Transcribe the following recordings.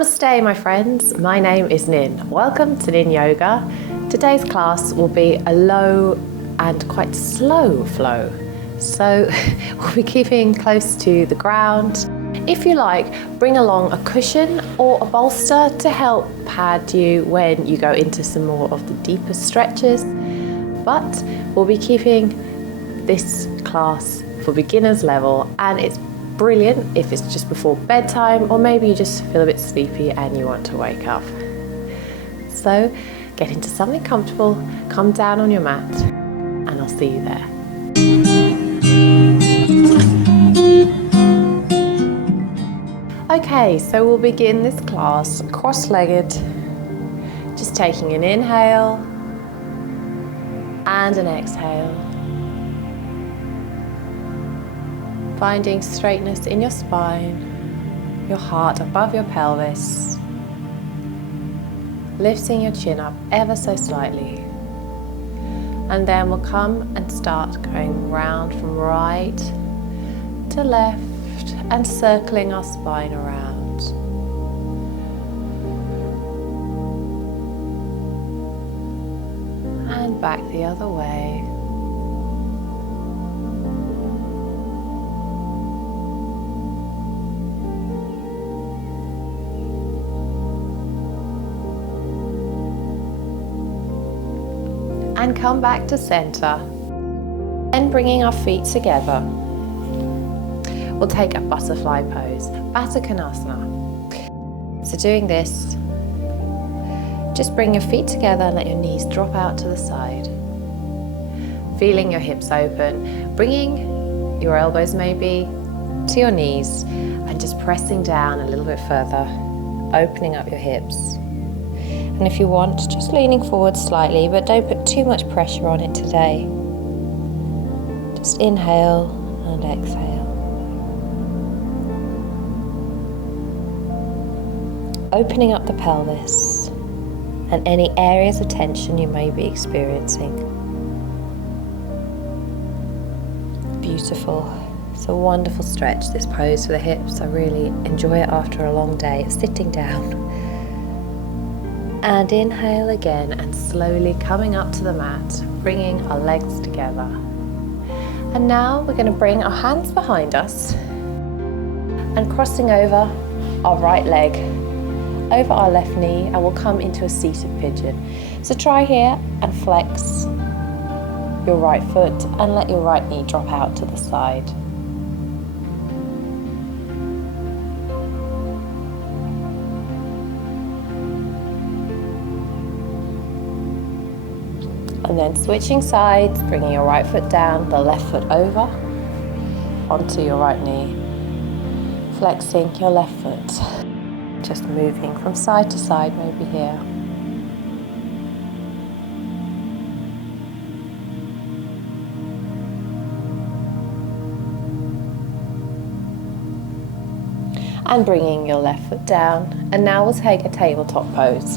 Namaste, my friends. My name is Nin. Welcome to Nin Yoga. Today's class will be a low and quite slow flow. So we'll be keeping close to the ground. If you like, bring along a cushion or a bolster to help pad you when you go into some more of the deeper stretches. But we'll be keeping this class for beginners level, and it's brilliant if it's just before bedtime, or maybe you just feel a bit sleepy and you want to wake up. So get into something comfortable, come down on your mat, and I'll see you there. Okay, so we'll begin this class cross-legged, just taking an inhale and an exhale. Finding straightness in your spine, your heart above your pelvis, lifting your chin up ever so slightly. And then we'll come and start going round from right to left and circling our spine around. And back the other way. And come back to center. Then bringing our feet together, we'll take a butterfly pose, Batakanasana. So doing this, just bring your feet together and let your knees drop out to the side. Feeling your hips open, bringing your elbows maybe to your knees and just pressing down a little bit further, opening up your hips. And if you want, just leaning forward slightly, but don't put too much pressure on it today. Just inhale and exhale. Opening up the pelvis and any areas of tension you may be experiencing. Beautiful. It's a wonderful stretch, this pose for the hips. I really enjoy it after a long day. It's sitting down. And inhale again, and slowly coming up to the mat, bringing our legs together. And now we're going to bring our hands behind us and crossing over our right leg over our left knee, and we'll come into a seated pigeon. So try here and flex your right foot and let your right knee drop out to the side. And then switching sides, bringing your right foot down, the left foot over onto your right knee, flexing your left foot, just moving from side to side, maybe here. And bringing your left foot down. And now we'll take a tabletop pose.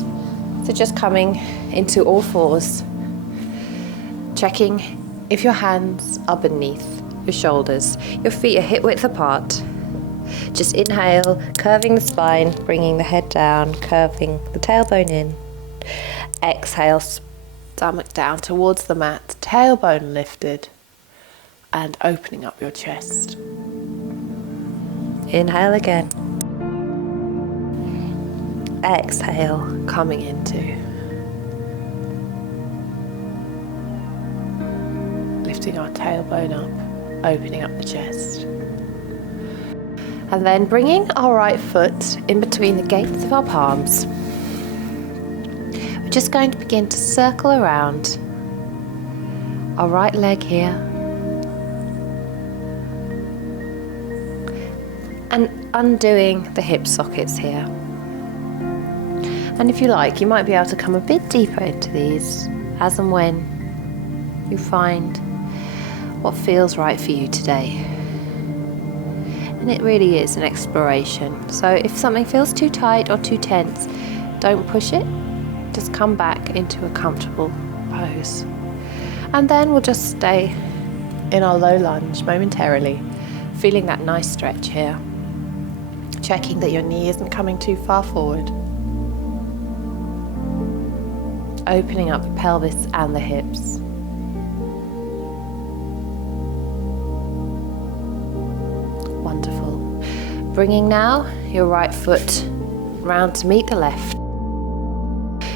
So just coming into all fours, checking if your hands are beneath your shoulders, your feet are hip width apart. Just inhale, curving the spine, bringing the head down, curving the tailbone in. Exhale, stomach down towards the mat, tailbone lifted, and opening up your chest. Inhale again. Exhale, coming into. Lifting our tailbone up, opening up the chest. And then bringing our right foot in between the gates of our palms. We're just going to begin to circle around our right leg here. And undoing the hip sockets here. And if you like, you might be able to come a bit deeper into these as and when you find what feels right for you today. And it really is an exploration. So if something feels too tight or too tense, don't push it. Just come back into a comfortable pose. And then we'll just stay in our low lunge momentarily, feeling that nice stretch here. checking that your knee isn't coming too far forward. Opening up the pelvis and the hips. Wonderful. Bringing now your right foot round to meet the left.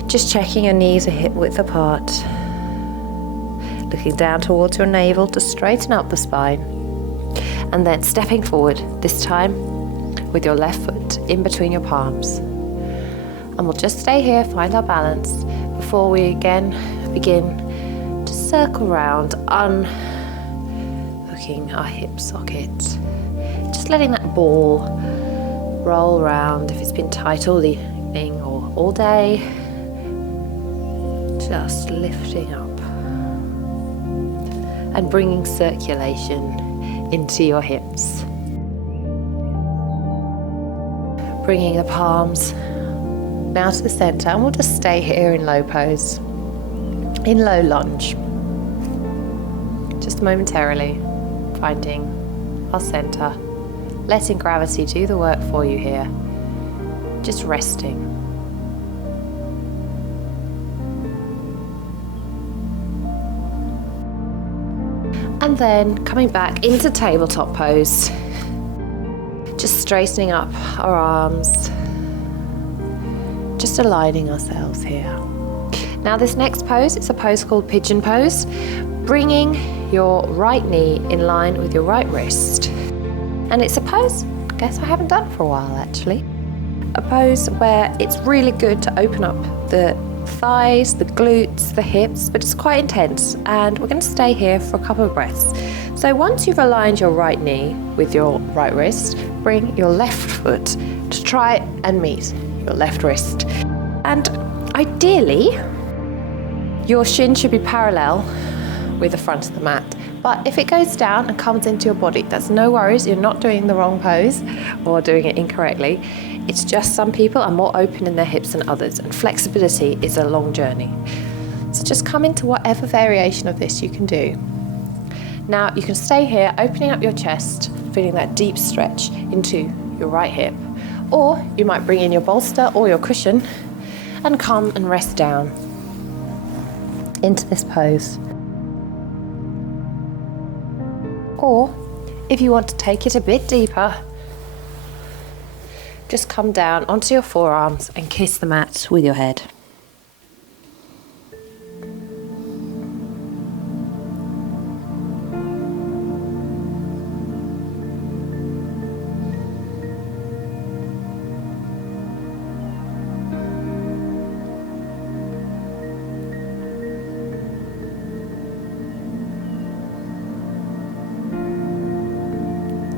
Just checking your knees are hip width apart. Looking down towards your navel to straighten up the spine. And then stepping forward, this time with your left foot in between your palms. And we'll just stay here, find our balance, before we again begin to circle round, unhooking our hip socket. Just letting that ball roll round. If it's been tight all evening or all day, just lifting up and bringing circulation into your hips. Bringing the palms now to the center, and we'll just stay here in low pose, in low lunge. Just momentarily finding our center, letting gravity do the work for you here. Just resting. And then coming back into tabletop pose. Just straightening up our arms. Just aligning ourselves here. Now this next pose, it's a pose called Pigeon Pose. Bringing your right knee in line with your right wrist. And it's a pose, I guess I haven't done for a while actually. A pose where it's really good to open up the thighs, the glutes, the hips, but it's quite intense, and we're going to stay here for a couple of breaths. So once you've aligned your right knee with your right wrist, bring your left foot to try and meet your left wrist. And ideally, your shin should be parallel with the front of the mat. But if it goes down and comes into your body, that's no worries, you're not doing the wrong pose or doing it incorrectly. It's just some people are more open in their hips than others, and flexibility is a long journey. So just come into whatever variation of this you can do. Now you can stay here, opening up your chest, feeling that deep stretch into your right hip. Or you might bring in your bolster or your cushion and come and rest down into this pose. Or if you want to take it a bit deeper, just come down onto your forearms and kiss the mat with your head.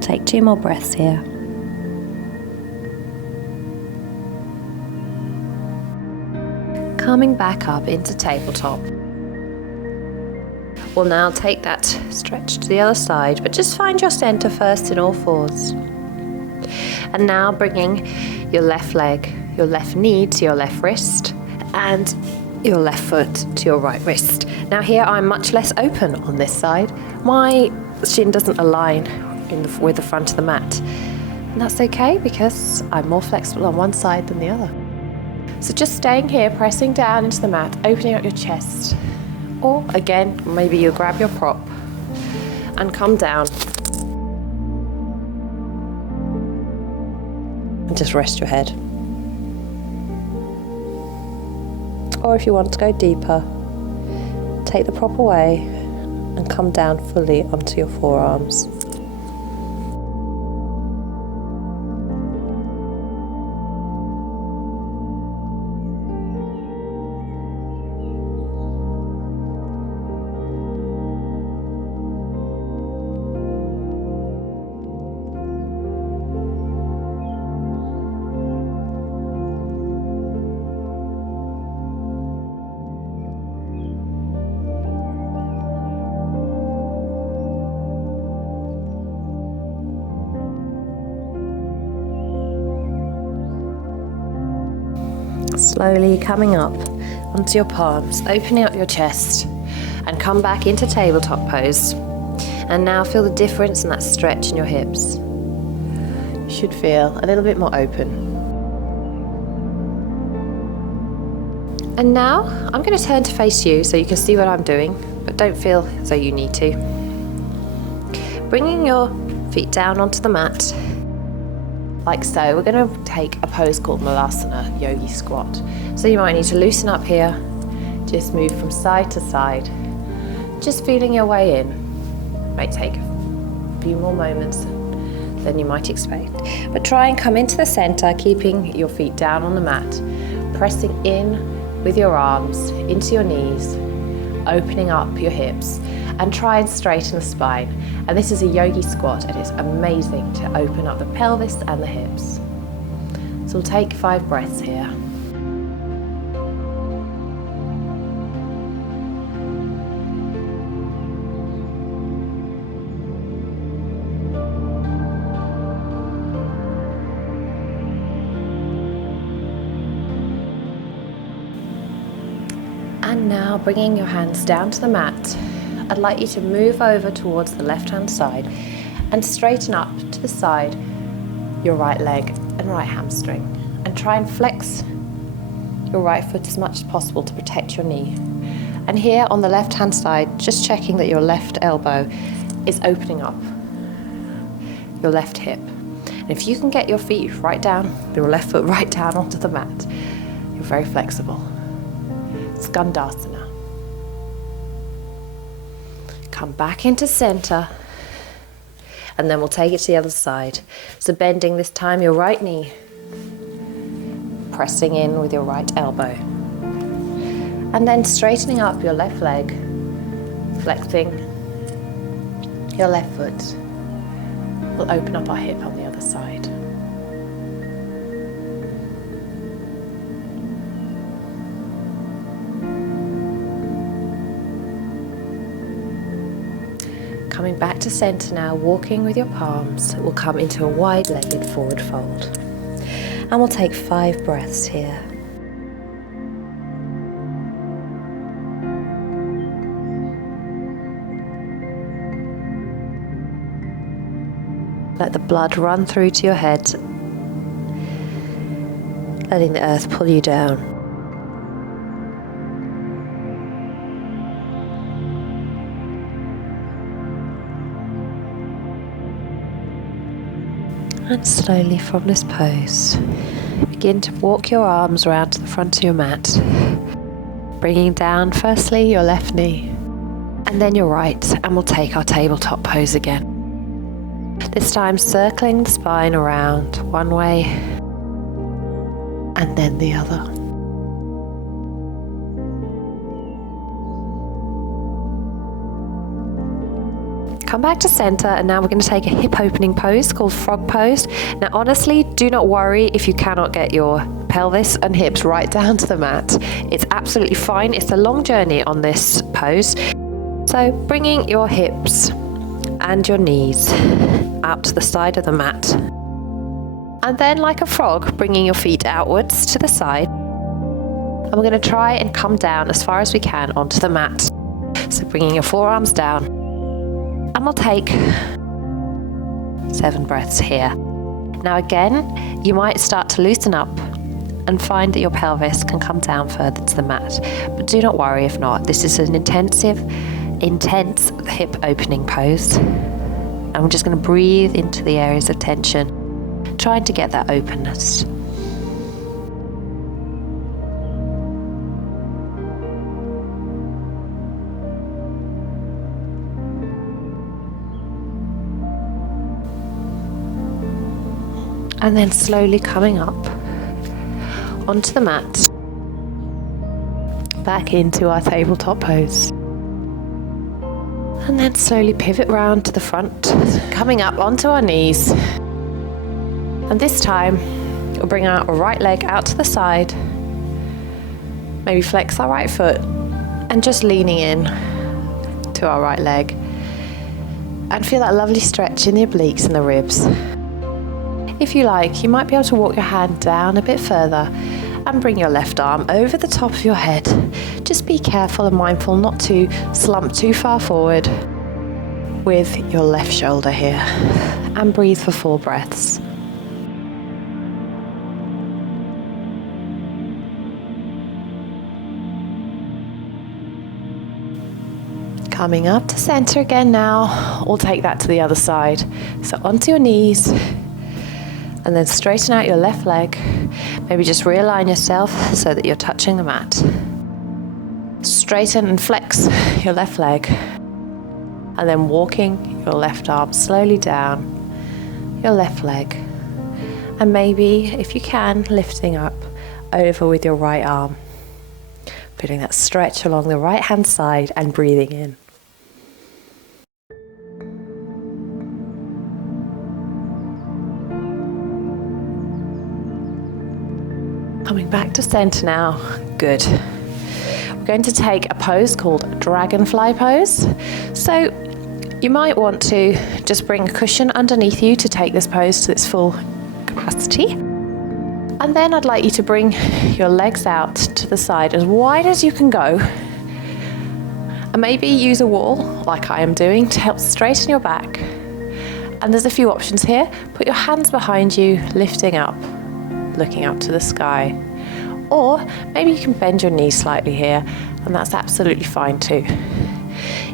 Take 2 more breaths here. Coming back up into tabletop. We'll now take that stretch to the other side, but just find your center first in all fours. And now bringing your left leg, your left knee to your left wrist, and your left foot to your right wrist. Now here I'm much less open on this side. My shin doesn't align with the front of the mat. And that's okay because I'm more flexible on one side than the other. So just staying here, pressing down into the mat, opening up your chest. Or again, maybe you grab your prop and come down. And just rest your head. Or if you want to go deeper, take the prop away and come down fully onto your forearms. Slowly coming up onto your palms, opening up your chest, and come back into tabletop pose. And now feel the difference in that stretch in your hips. you should feel a little bit more open. And now I'm going to turn to face you so you can see what I'm doing, but don't feel as though you need to. Bringing your feet down onto the mat, like so. We're going to take a pose called Malasana, Yogi squat. So you might need to loosen up here, just move from side to side, just feeling your way in. Might take a few more moments than you might expect. But try and come into the center, keeping your feet down on the mat, pressing in with your arms into your knees, opening up your hips, and try and straighten the spine. And this is a yogi squat. It is amazing to open up the pelvis and the hips. So we'll take 5 breaths here. And now bringing your hands down to the mat, I'd like you to move over towards the left-hand side and straighten up to the side your right leg and right hamstring, and try and flex your right foot as much as possible to protect your knee. And here on the left-hand side, just checking that your left elbow is opening up your left hip. And if you can get your feet right down, your left foot right down onto the mat, you're very flexible. Skandasana. Come back into center, and then we'll take it to the other side. So bending this time your right knee, pressing in with your right elbow, and then straightening up your left leg, flexing your left foot. We'll open up our hip on the other side. Coming back to center now, walking with your palms, we'll come into a wide-legged forward fold. And we'll take 5 breaths here. Let the blood run through to your head, letting the earth pull you down. And slowly from this pose, begin to walk your arms around to the front of your mat, bringing down firstly your left knee and then your right, and we'll take our tabletop pose again. This time circling the spine around one way and then the other. Come back to center, and now we're going to take a hip opening pose called frog pose. Now honestly, do not worry if you cannot get your pelvis and hips right down to the mat. It's absolutely fine. It's a long journey on this pose. So bringing your hips and your knees out to the side of the mat. And then like a frog, bringing your feet outwards to the side. And we're going to try and come down as far as we can onto the mat. So bringing your forearms down. And we'll take 7 breaths here. Now again, you might start to loosen up and find that your pelvis can come down further to the mat. But do not worry if not. This is an intense hip opening pose. And we're just going to breathe into the areas of tension, trying to get that openness. And then slowly coming up onto the mat, back into our tabletop pose. And then slowly pivot round to the front, coming up onto our knees. And this time, we'll bring our right leg out to the side, maybe flex our right foot, and just leaning in to our right leg. And feel that lovely stretch in the obliques and the ribs. If you like, you might be able to walk your hand down a bit further and bring your left arm over the top of your head. Just be careful and mindful not to slump too far forward with your left shoulder here. And breathe for 4 breaths. Coming up to center again now. We'll take that to the other side. So onto your knees and then straighten out your left leg. Maybe just realign yourself so that you're touching the mat. Straighten and flex your left leg. And then walking your left arm slowly down your left leg. And maybe, if you can, lifting up over with your right arm. Feeling that stretch along the right hand side and breathing in. Coming back to center now. Good. We're going to take a pose called Dragonfly Pose. So you might want to just bring a cushion underneath you to take this pose to its full capacity. And then I'd like you to bring your legs out to the side as wide as you can go. And maybe use a wall, like I am doing, to help straighten your back. And there's a few options here. Put your hands behind you, lifting up, looking up to the sky. Or maybe you can bend your knees slightly here, and that's absolutely fine too.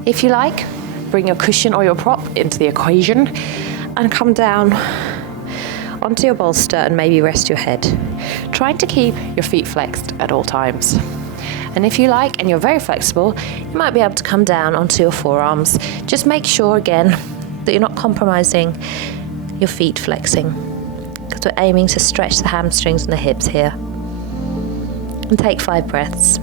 If you like, bring your cushion or your prop into the equation and come down onto your bolster and maybe rest your head, trying to keep your feet flexed at all times. And if you like, and you're very flexible, you might be able to come down onto your forearms. Just make sure again that you're not compromising your feet flexing, because we're aiming to stretch the hamstrings and the hips here. And take 5 breaths.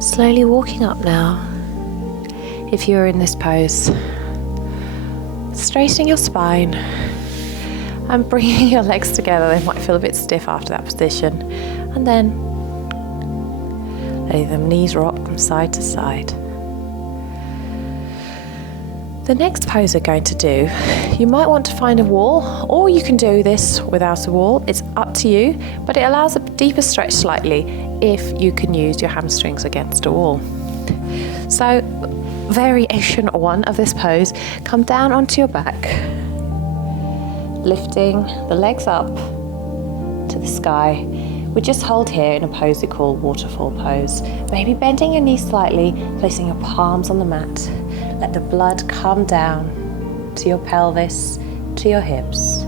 Slowly walking up now, if you're in this pose, straightening your spine and bringing your legs together. They might feel a bit stiff after that position, and then letting the knees rock from side to side. The next pose we're going to do, you might want to find a wall, or you can do this without a wall. It's up to you, but it allows a deeper stretch slightly if you can use your hamstrings against a wall. So, variation 1 of this pose, come down onto your back, lifting the legs up to the sky. We just hold here in a pose we call waterfall pose. Maybe bending your knees slightly, placing your palms on the mat. Let the blood come down to your pelvis, to your hips.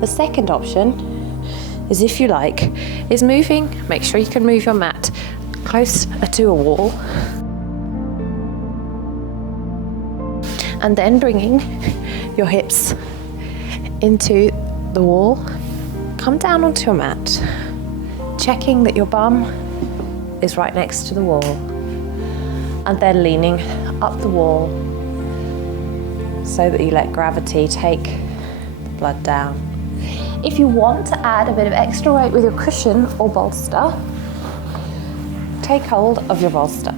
The second option is, if you like, is moving. Make sure you can move your mat close to a wall. And then bringing your hips into the wall. Come down onto your mat, checking that your bum is right next to the wall, and then leaning up the wall so that you let gravity take the blood down. If you want to add a bit of extra weight with your cushion or bolster, take hold of your bolster,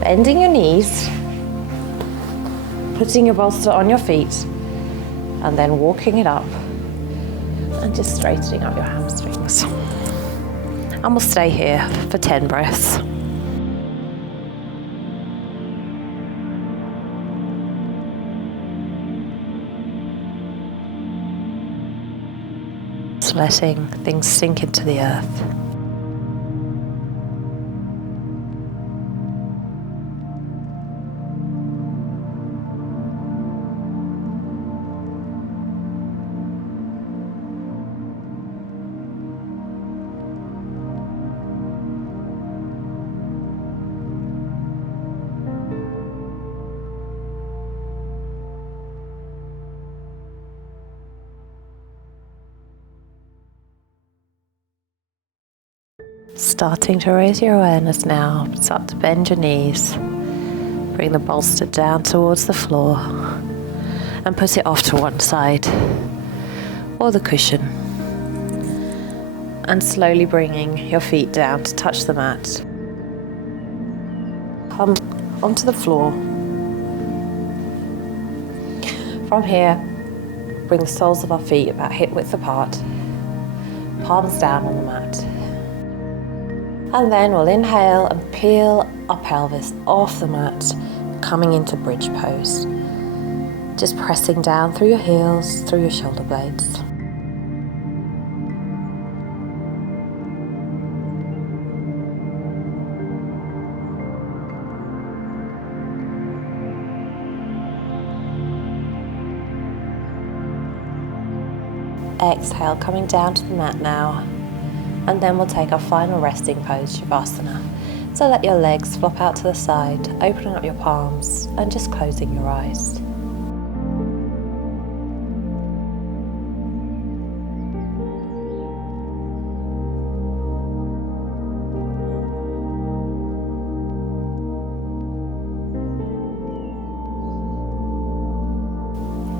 bending your knees, putting your bolster on your feet, and then walking it up and just straightening up your hamstrings. And we'll stay here for 10 breaths. Just letting things sink into the earth. Starting to raise your awareness now, start to bend your knees. Bring the bolster down towards the floor and put it off to one side or the cushion. And slowly bringing your feet down to touch the mat. Come onto the floor. From here, bring the soles of our feet about hip width apart, palms down on the mat. And then we'll inhale and peel our pelvis off the mat, coming into bridge pose. Just pressing down through your heels, through your shoulder blades. Exhale, coming down to the mat now. And then we'll take our final resting pose, Shavasana. So let your legs flop out to the side, opening up your palms and just closing your eyes.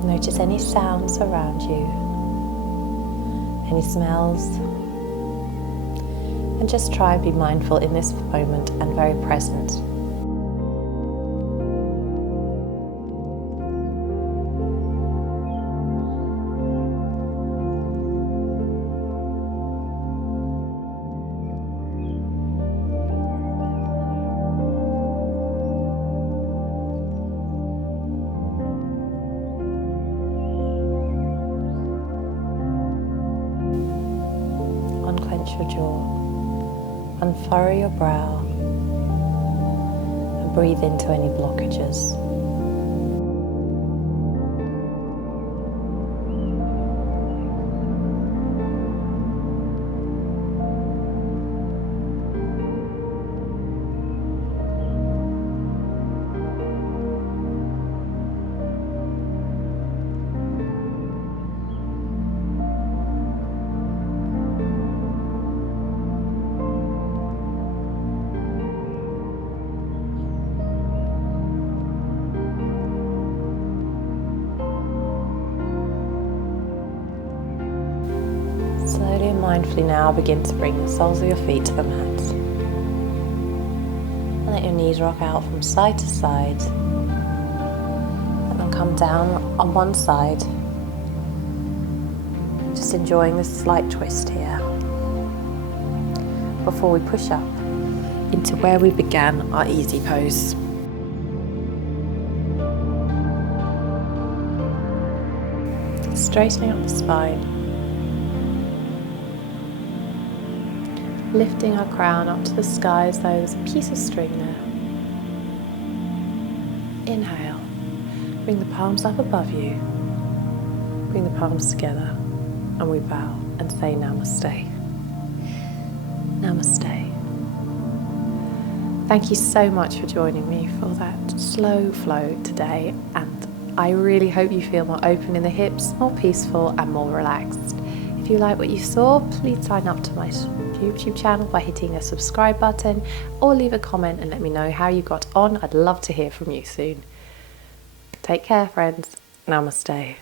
Notice any sounds around you, any smells, and just try and be mindful in this moment and very present. Unclench your jaw, unfurrow your brow, and breathe into any blockages. Slowly and mindfully now begin to bring the soles of your feet to the mat. And let your knees rock out from side to side. And then come down on one side. Just enjoying this slight twist here. Before we push up into where we began our easy pose. Straightening up the spine. Lifting our crown up to the sky as though there's a piece of string there. Inhale. Bring the palms up above you. Bring the palms together. And we bow and say Namaste. Namaste. Thank you so much for joining me for that slow flow today. And I really hope you feel more open in the hips, more peaceful and more relaxed. If you like what you saw, please sign up to my YouTube channel by hitting the subscribe button or leave a comment and let me know how you got on. I'd love to hear from you soon. Take care, friends. Namaste.